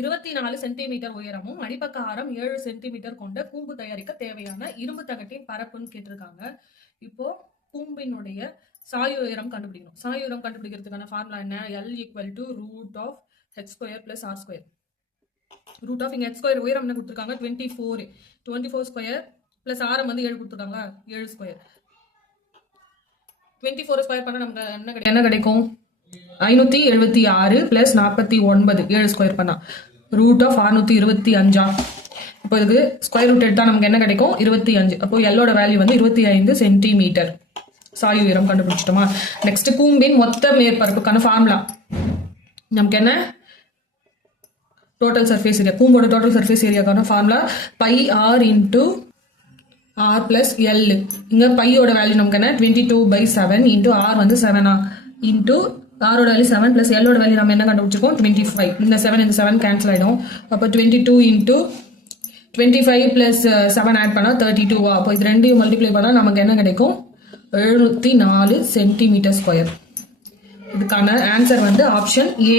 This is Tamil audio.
24 சென்டிமீட்டர் உயரமும் அடிப்பக்க ஆரம் 7 சென்டிமீட்டர் கொண்ட கூம்பு தயாரிக்க தேவையான இரும்பு தகட்டின் பரப்புன்னு கேட்டிருக்காங்க. இப்போ கூம்பினுடைய சாய் உயரம் கண்டுபிடிக்கணும். சாய் உயரம் கண்டுபிடிக்கிறதுக்கான ஃபார்முலா என்ன? L = √(h² + r²). Root of இங்க h² உயரம் என்ன கொடுத்துருக்காங்க? 24. 24² பிளஸ் ஆரம் வந்து 7 கொடுத்துருக்காங்களா? 7². 24 ஸ்கொயர் பண்ண நமக்கு என்ன கிடைக்கும்? 576 பிளஸ் 49 7² பண்ணா √625. இப்போ இதுக்கு ஸ்கொயர் ரூட் எடுத்தா நமக்கு என்ன கிடைக்கும்? 25. அப்போ எல்லோட வேல்யூ வந்து 25 சென்டிமீட்டர். சாய் உயரம் கண்டுபிடிச்சிட்டோமா? நெக்ஸ்ட் கூம்பின் மொத்த மேற்பரப்புக்கான ஃபார்முலா நமக்கு என்ன? Total surface area. கூம்போட டோட்டல் சர்ஃபேஸ் ஏரியாக்கான ஃபார்முலா πr × r + L. இங்க பையோட வேல்யூ நமக்கு என்ன? 22/7 × r வந்து 7 இன்டூ ஆரோட வேல்யூ 7 பிளஸ் எல்லோட வேல்யூ நம்ம என்ன கண்டுபிடிச்சிருக்கோம்? 25. இந்த 7 கேன்சல் ஆயிடும். அப்போ 22 × 25 பிளஸ் 7 ஆட் பண்ணா 32. அப்போ இது ரெண்டையும் மல்டிப்ளை பண்ணா நமக்கு என்ன கிடைக்கும்? 704 சென்டிமீட்டர் ஸ்கொயர். இதுக்கான ஆன்சர் வந்து ஆப்ஷன் A.